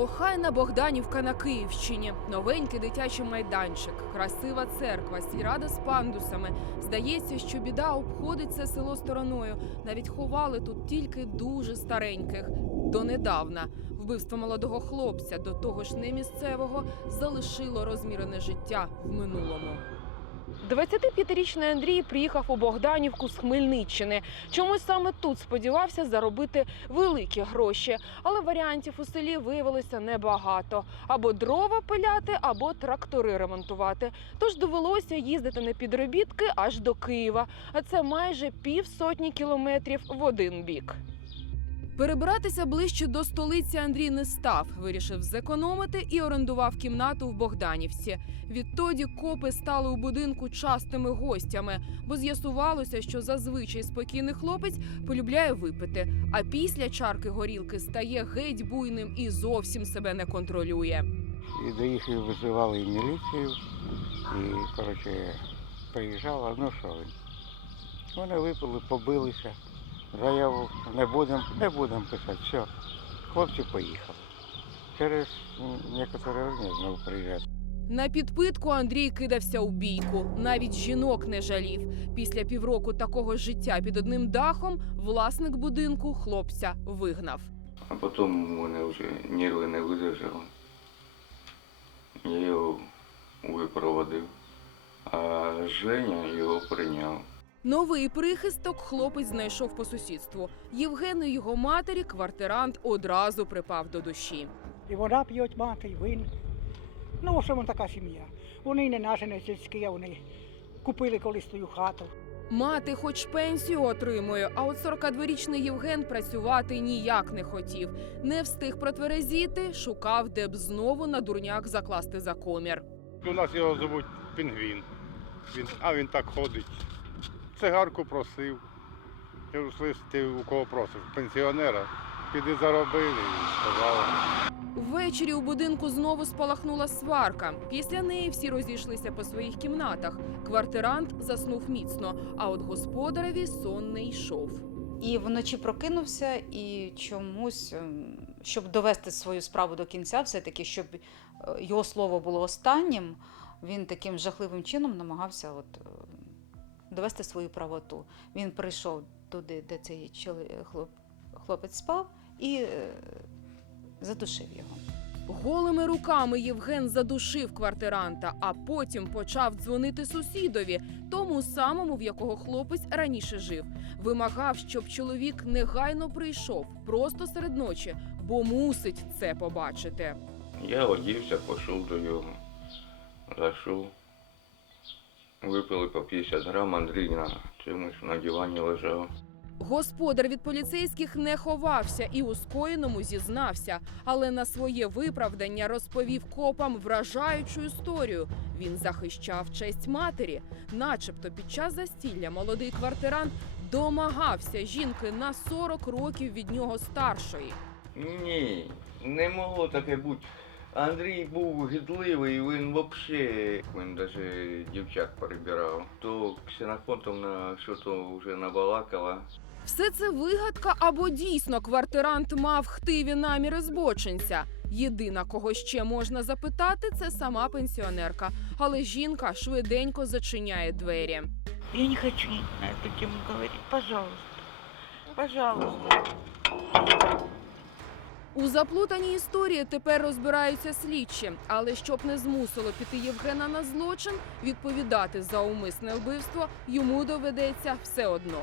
Охайна Богданівка на Київщині, новенький дитячий майданчик, красива церква, сільрада з пандусами. Здається, що біда обходить це село стороною. Навіть ховали тут тільки дуже стареньких. Донедавна вбивство молодого хлопця, до того ж не місцевого, залишило розмірене життя в минулому. 25-річний Андрій приїхав у Богданівку з Хмельниччини. Чомусь саме тут сподівався заробити великі гроші, але варіантів у селі виявилося небагато: або дрова пиляти, або трактори ремонтувати. Тож довелося їздити на підробітки аж до Києва, а це майже півсотні кілометрів в один бік. Перебиратися ближче до столиці Андрій не став. Вирішив зекономити і орендував кімнату в Богданівці. Відтоді копи стали у будинку частими гостями, бо з'ясувалося, що зазвичай спокійний хлопець полюбляє випити, а після чарки горілки стає геть буйним і зовсім себе не контролює. І до їх визивали і міліцію, і, коротше, приїжджала, ну що ви. Вони випили, побилися, заяву не будемо не будем писати, все. Хлопці поїхали. Через некоторе время знову приїжджають. На підпитку Андрій кидався у бійку. Навіть жінок не жалів. Після півроку такого життя під одним дахом власник будинку хлопця вигнав. А потім у мене вже нерви не видержали. Я його випроводив, а Женя його прийняв. Новий прихисток хлопець знайшов по сусідству. Євгену і його матері квартирант одразу припав до душі. І вода п'ють мати, і він. Ну, в общем, така сім'я. Вони не наші, не сільські, а вони купили колись ту хату. Мати, хоч пенсію отримує, а от 42-річний Євген працювати ніяк не хотів. Не встиг протверезіти, шукав, де б знову на дурняк закласти за комір. У нас його звуть Пінгвін. Він, а він так ходить. Цигарку просив. Я кажу, ти у кого просиш? Пенсіонера. Піди заробили і сказали. Ввечері у будинку знову спалахнула сварка. Після неї всі розійшлися по своїх кімнатах. Квартирант заснув міцно, а от господареві сон не йшов. І вночі прокинувся і чомусь, ем, щоб довести свою справу до кінця, все-таки, щоб е, його слово було останнім, він таким жахливим чином намагався от, е, довести свою правоту. Він прийшов туди, де цей хлопець спав, і е, задушив його. Голими руками Євген задушив квартиранта, а потім почав дзвонити сусідові, тому самому, в якого хлопець раніше жив. Вимагав, щоб чоловік негайно прийшов просто серед ночі, бо мусить це побачити. Я одівся, пішов до його. Зайшов. Випили по 50 грам, Андрій на чомусь на дивані лежав. Господар від поліцейських не ховався і у скоєному зізнався, але на своє виправдання розповів копам вражаючу історію. Він захищав честь матері, начебто під час застілля молодий квартирант домагався жінки на 40 років від нього старшої. Ні, не могло таке бути. Андрій був гидливий, він взагалі, він навіть дівчат перебирав. То Ксенофонтовна що то вже набалакала. Все це вигадка або дійсно квартирант мав хтиві наміри збочинця. Єдина, кого ще можна запитати, це сама пенсіонерка. Але жінка швиденько зачиняє двері. Я не хочу на эту тему говорить. Пожалуйста. Пожалуйста. У заплутаній історії тепер розбираються слідчі, але щоб не змусило піти Євгена на злочин, відповідати за умисне вбивство йому доведеться все одно.